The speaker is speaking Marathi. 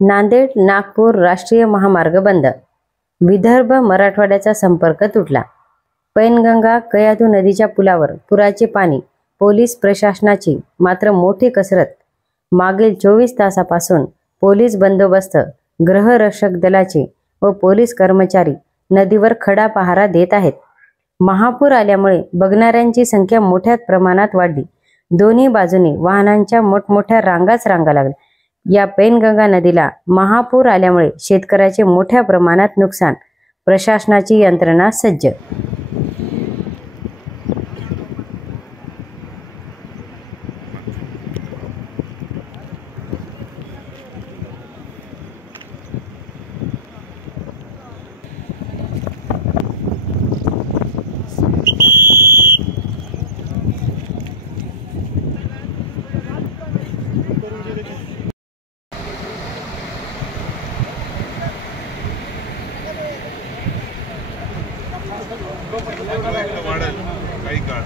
नांदेड नागपूर राष्ट्रीय महामार्ग बंद। विदर्भ मराठवाड्याचा संपर्क तुटला। पैनगंगा कयाधू नदीच्या पुलावर पुराचे पाणी। पोलीस प्रशासनाची मात्र मोठी कसरत। मागील 24 तासापासून पोलीस बंदोबस्त, गृहरक्षक दलाचे व पोलीस कर्मचारी नदीवर खडा पहारा देत आहेत। महापूर आल्यामुळे बघणाऱ्यांची संख्या मोठ्या प्रमाणात वाढली। दोन्ही बाजूनी वाहनांच्या मोठमोठ्या रांगाच लागल्या। या पैनगंगा नदीला महापूर आल्यामुळे शेतकऱ्याचे मोठ्या प्रमाणात नुकसान। प्रशासनाची यंत्रणा सज्ज। काही काळ